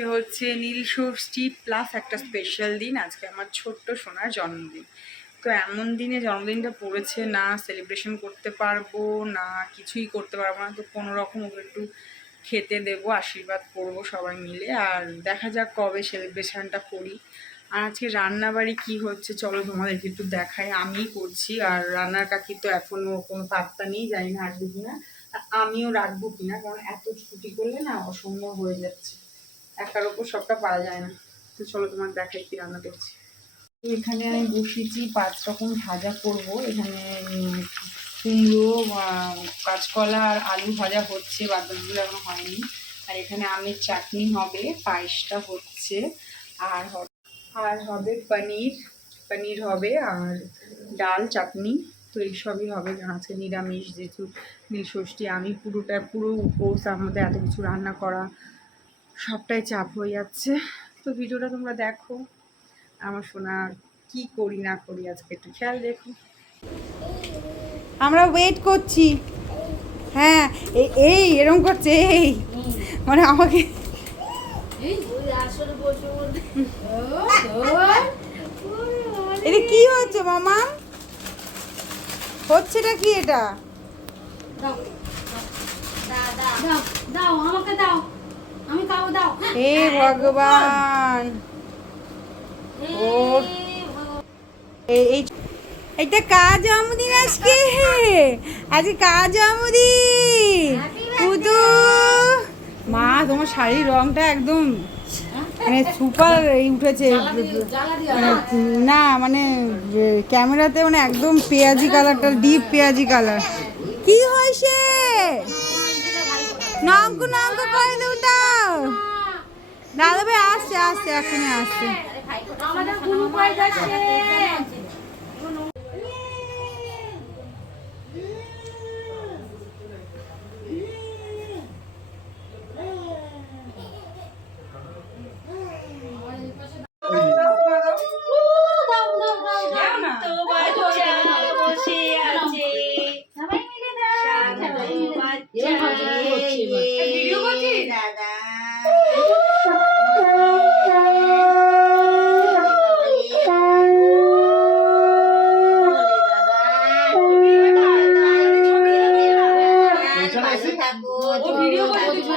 আজকে হচ্ছে নীল ষষ্ঠী প্লাস একটা স্পেশাল দিন, আজকে আমার ছোট্ট সোনার জন্মদিন। তো এমন দিনে জন্মদিনটা পড়েছে, না সেলিব্রেশন করতে পারব, না কিছুই করতে পারব না, তো কোনো রকম ওকে একটু খেতে দেবো, আশীর্বাদ করব সবাই মিলে, আর দেখা যাক কবে সেলিব্রেশনটা করি। আর আজকে রান্নাবাড়ি কি হচ্ছে, চলো তোমাদেরকে একটু দেখাই। আমিই করছি, আর রান্নার কাকি তো এখনও কোনো পাত্তা নেই, জানি না আসবে কিনা। আমিও রাখব কিনা, কারণ এত ছুটি করলে না অসম্ভব হয়ে যাচ্ছে। একার ওপর সবটা পারা যায় না। তো চলো তোমার দেখাই কি রান্না করছি। এখানে আমি বসিয়েছি পাঁচ রকম ভাজা করব। এখানে কুমড়ো কাঁচকলা আর আলু ভাজা হচ্ছে, বাদবাকিগুলো এখনও হয়নি। আর এখানে আমের চাটনি হবে, পায়েসটা হচ্ছে, আর হবে আর হবে পনির। পনির হবে আর ডাল, চাটনি। তো এইসবই হবে। আজকে নিরামিষ, যেহেতু নীলষষ্ঠী আমি পুরোটা, পুরো উপোস মধ্যে এত কিছু রান্না করা সবটাই চাপ হয়ে যাচ্ছে। তো ভিডিওটা তোমরা দেখো। আমার শোনা কি করি না করি আজকে একটু খেয়াল দেখো আমরা ওয়েট করছি। হ্যাঁ এই- এই এরম করছে এই। মানে আমাকে এটা কি হচ্ছে মামা? হচ্ছেটা কি এটা? দাও দাও আমাকে দাও। আমি খাব দাও। হে ভগবান। ওর এই এই এটা কাজ জন্মদিন আজকে। আজকে কাজ জন্মদিন পুতু। মা তোমার শাড়ির রংটা একদম মানে সুপার এই উঠেছে। মানে না? মানে ক্যামেরাতে মানে একদম পেঁয়াজি কালারটা ডিপ পেঁয়াজি কালার। কি হয়েছে? নামকু নামকু করে দেবো। তাও দাদা ভাই আসছে আসছে এখনই আসছে আমাদের গুরু ভিডিও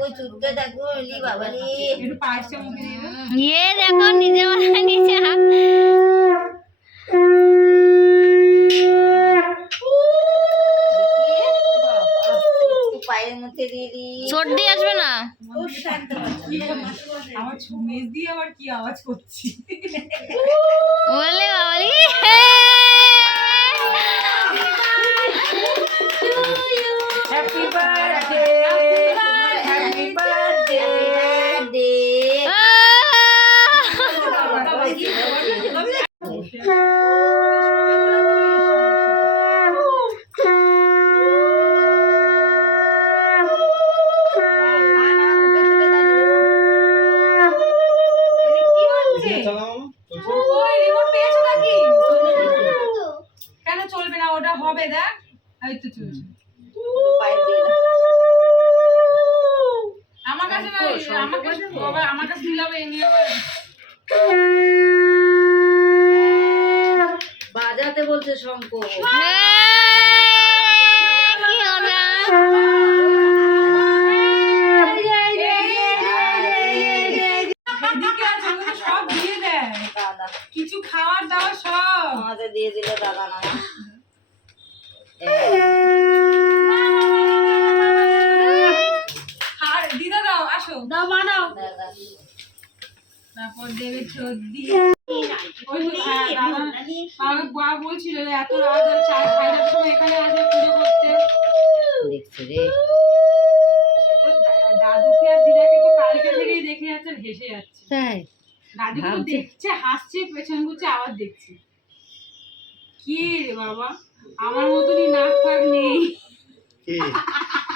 করছিস একটু পায়েসটা মুখে দিয়ে দাও। ইয়ে দেখো নিজে মাথা নিচে হাত পায়ের মধ্যে দিয়ে দি। সর্দি আসবে না? আমার মেজ দিয়ে আবার কি আওয়াজ করছি? বলে বাবালি Happy birthday. বাবা আমার কাছে বাজাতে বলছে দাদা। কিছু খাওয়ার দাওয়ার সব। আমাদের দিয়ে দিল দাদা না আর দিদা দাও আসো। দাও মা দাও তারপর দেবে সর্দি আমাকে বা বলছিল এত রাত আর চার সাড়ে সময় এখানে আসবে পুজো করতে। দেখছি রে। দাদুকে আর দিদাকে তো কালকে থেকেই দেখে যাচ্ছে আর হেসে যাচ্ছে। তাই? দাদু তো দেখছে হাসছে পেছন ঘুরছে আবার দেখছে। কি রে বাবা? আমার মতনই নাক ফাক নেই।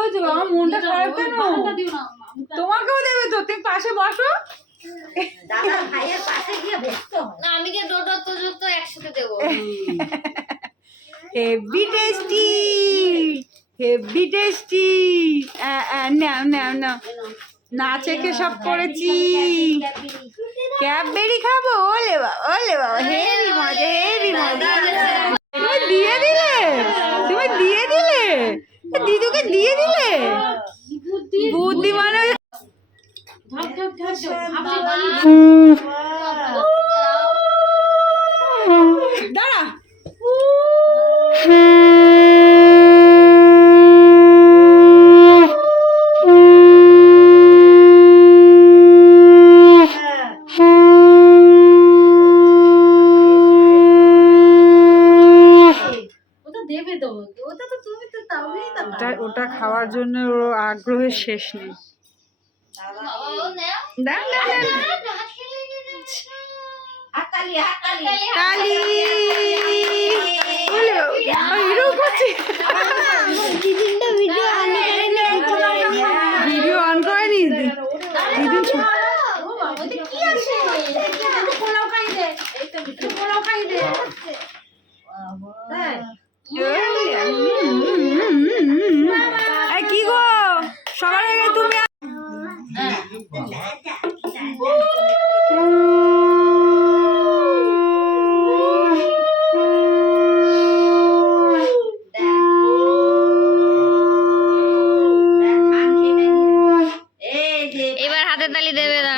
হয়েছে বাবা? মনটা খারাপ কেন? তোমাকেও দেবে তো। তুমি পাশে বসো। দাদা ভাইয়ের পাশে গিয়ে বসতে না আমি কি দুটো তো তো একসাথে দেবো। হেভি টেস্টি হেভি টেস্টি নাও নাও নাও না চেখে সব করেছি। ক্যাববেরি খাব? ওলে বাবা ওলে বাবা হেভি মজা হেভি মজা। তুমি দিয়ে দিলে? তুমি দিয়ে দিলে? দিদুকে দিয়ে দিলে? বুদ্ধি মানে দাঁড়া। খাওয়ার জন্য ওর আগ্রহের শেষ নেই। এবার হাতে তালি দেবে না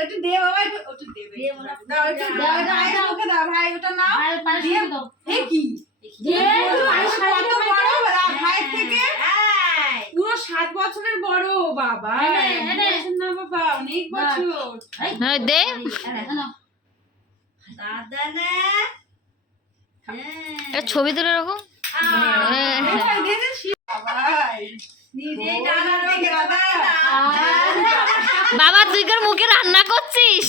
একটু দে বাবা একটু একটু দেবে দাও। একটু দাও এটা আইস ওকে দাও। ভাই ওটা নাও। দিয়ে এ কি? আইস কত বড় রা- ভাইয়ের থেকে? পুরো সাত বছরের বড় বাবা। না বাবা? অনেক বছর। হ্যাঁ, দে। দাদা না। ছবি তুলে রাখো আমাকে রান্না করছিস?